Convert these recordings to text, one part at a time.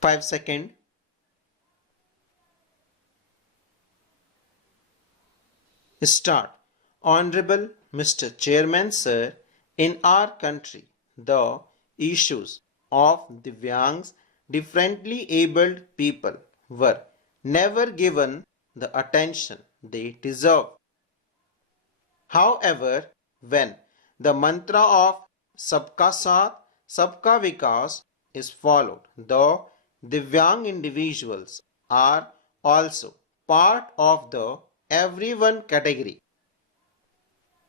5 seconds. Start. Honorable Mr. Chairman, sir, in our country, the issues of Divyangs, differently abled people, were never given the attention they deserve. However, when the mantra of Sabka Saath, Sabka Vikas is followed, the Divyang individuals are also part of the everyone category.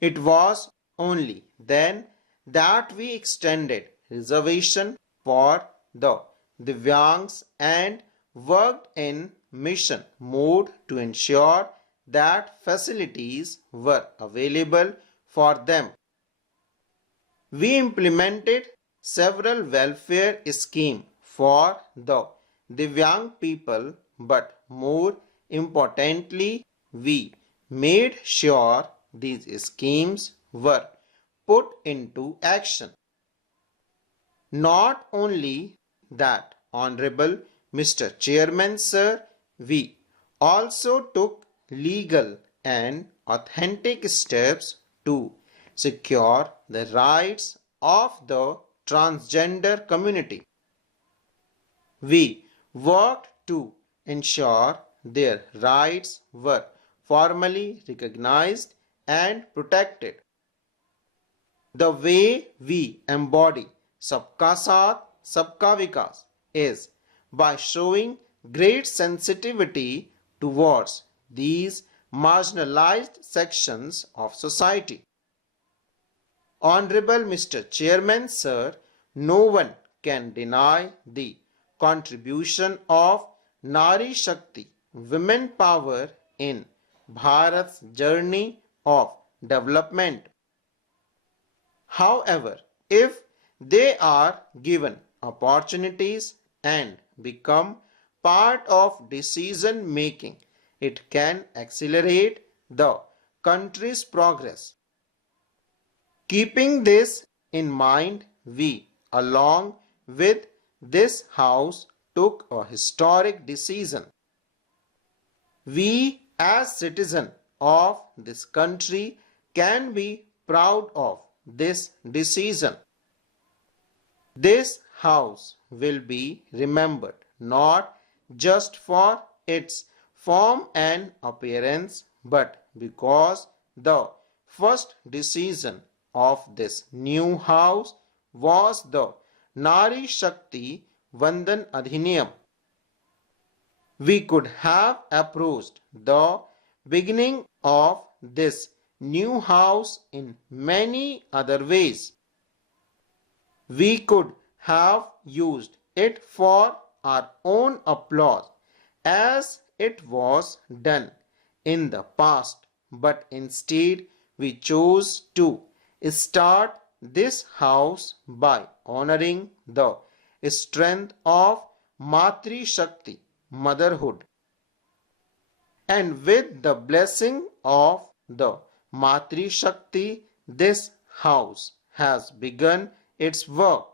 It was only then that we extended reservation for the Divyangs and worked in mission mode to ensure that facilities were available for them. We implemented several welfare schemes for the Divyang people, but more importantly, we made sure these schemes were put into action. Not only that, Honorable Mr. Chairman, sir, we also took legal and authentic steps to secure the rights of the transgender community. We worked to ensure their rights were formally recognized and protected. The way we embody Sabka Saath, Sabka Vikas is by showing great sensitivity towards these marginalized sections of society. Honorable Mr. Chairman, sir, no one can deny the contribution of Nari Shakti, women power, in Bharat's journey of development. However, if they are given opportunities and become part of decision making, it can accelerate the country's progress. Keeping this in mind, we, along with this House, took a historic decision. We, as citizens of this country, can be proud of this decision. This House will be remembered not just for its form and appearance, but because the first decision of this new House was the Nari Shakti Vandan Adhiniyam. We could have approached the beginning of this new House in many other ways. We could have used it for our own applause as it was done in the past, but instead we chose to start this House by honoring the strength of Matri Shakti, motherhood. And with the blessing of the Matri Shakti, this House has begun its work.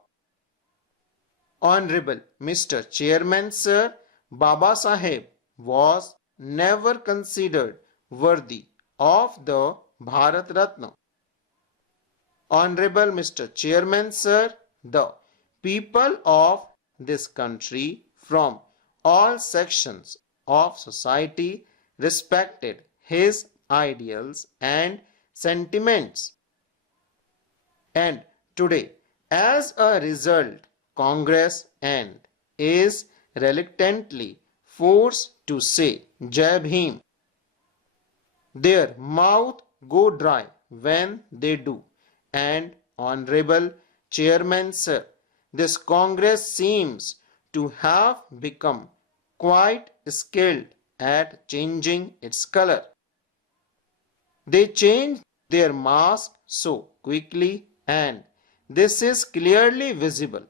Honorable Mr. Chairman, sir, Baba Saheb was never considered worthy of the Bharat Ratna. Honorable Mr. Chairman, sir, the people of this country from all sections of society respected his ideals and sentiments. And today, as a result, Congress and is reluctantly forced to say Jai Bhim. Their mouth go dry when they do. And Honorable Chairman, sir, this Congress seems to have become quite skilled at changing its color. They change their mask so quickly, and this is clearly visible.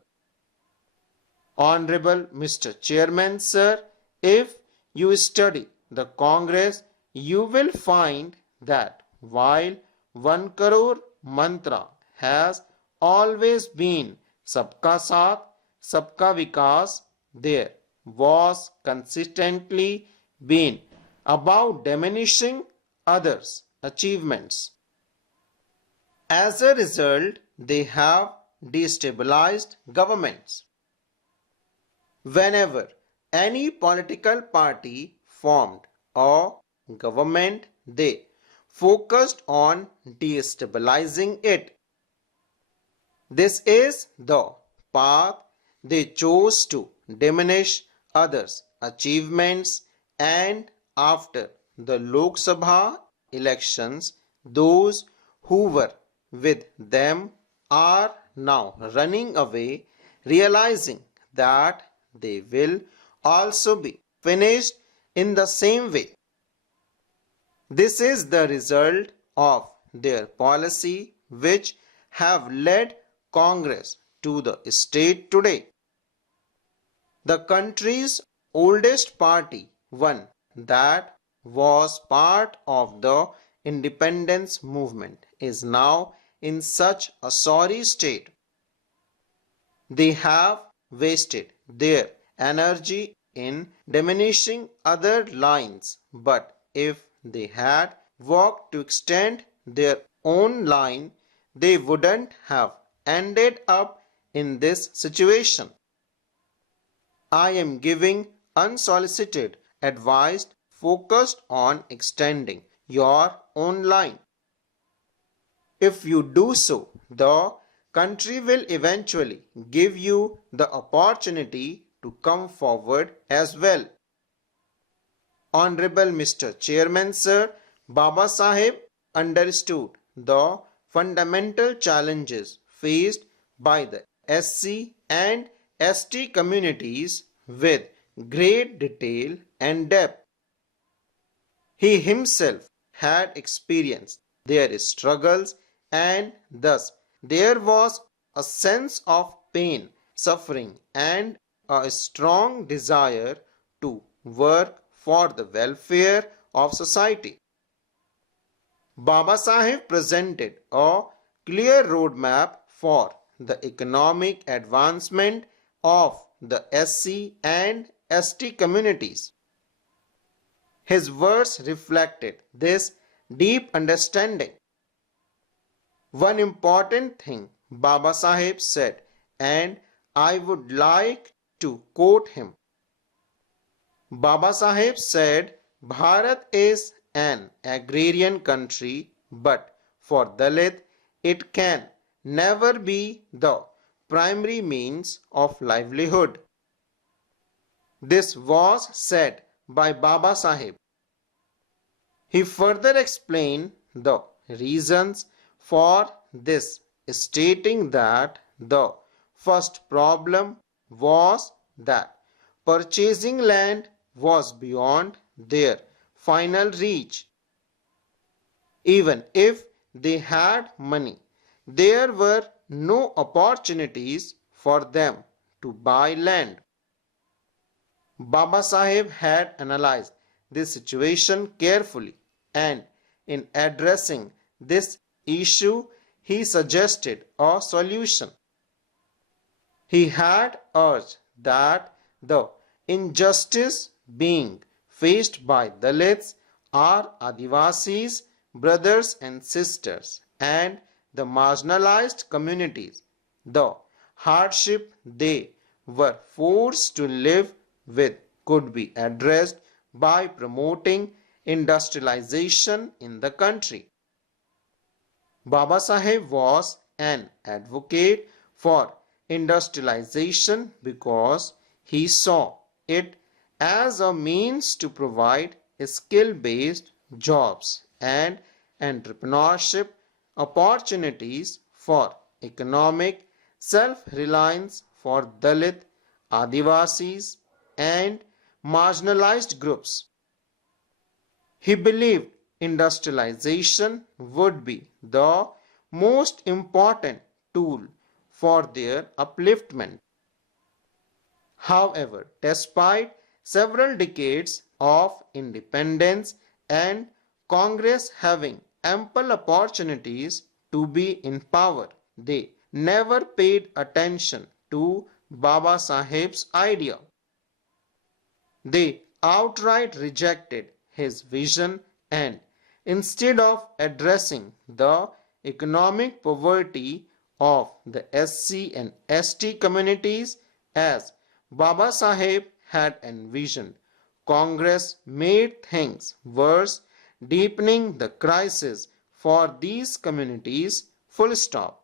Honorable Mr. Chairman, sir, if you study the Congress, you will find that while 1 crore mantra has always been Sabka Saath, Sabka Vikas, there was consistently been about diminishing others' achievements. As a result, they have destabilized governments. Whenever any political party formed a government, they focused on destabilizing it. This is the path they chose to diminish others' achievements, and after the Lok Sabha elections, those who were with them are now running away, realizing that they will also be finished in the same way. This is the result of their policy which have led Congress to the state today. The country's oldest party, one that was part of the independence movement, is now in such a sorry state. They have wasted their energy in diminishing other lines, but if they had worked to extend their own line, they wouldn't have ended up in this situation. I am giving unsolicited advice focused on extending your own line. If you do so, the country will eventually give you the opportunity to come forward as well. Honorable Mr. Chairman Sir, Baba Saheb understood the fundamental challenges faced by the SC and ST communities with great detail and depth. He himself had experienced their struggles, and thus there was a sense of pain, suffering, and a strong desire to work for the welfare of society. Baba Saheb presented a clear roadmap for the economic advancement of the SC and ST communities. His words reflected this deep understanding. One important thing Baba Saheb said, and I would like to quote him. Baba Saheb said, Bharat is an agrarian country, but for Dalit, it can never be the primary means of livelihood. This was said by Baba Saheb. He further explained the reasons for this, stating that the first problem was that purchasing land was beyond their final reach. Even if they had money, there were no opportunities for them to buy land. Baba Saheb had analyzed this situation carefully, and in addressing this issue, he suggested a solution. He had urged that the injustice being faced by Dalits, our Adivasis, brothers and sisters, and the marginalized communities, the hardship they were forced to live with, could be addressed by promoting industrialization in the country. Baba Saheb was an advocate for industrialization because he saw it as a means to provide skill-based jobs and entrepreneurship opportunities for economic self-reliance for Dalit, Adivasis, and marginalized groups. He believed industrialization would be the most important tool for their upliftment. However, despite several decades of independence and Congress having ample opportunities to be in power, they never paid attention to Baba Saheb's idea. They outright rejected his vision and instead of addressing the economic poverty of the SC and ST communities as Baba Saheb had envisioned, Congress made things worse, deepening the crisis for these communities. Full stop.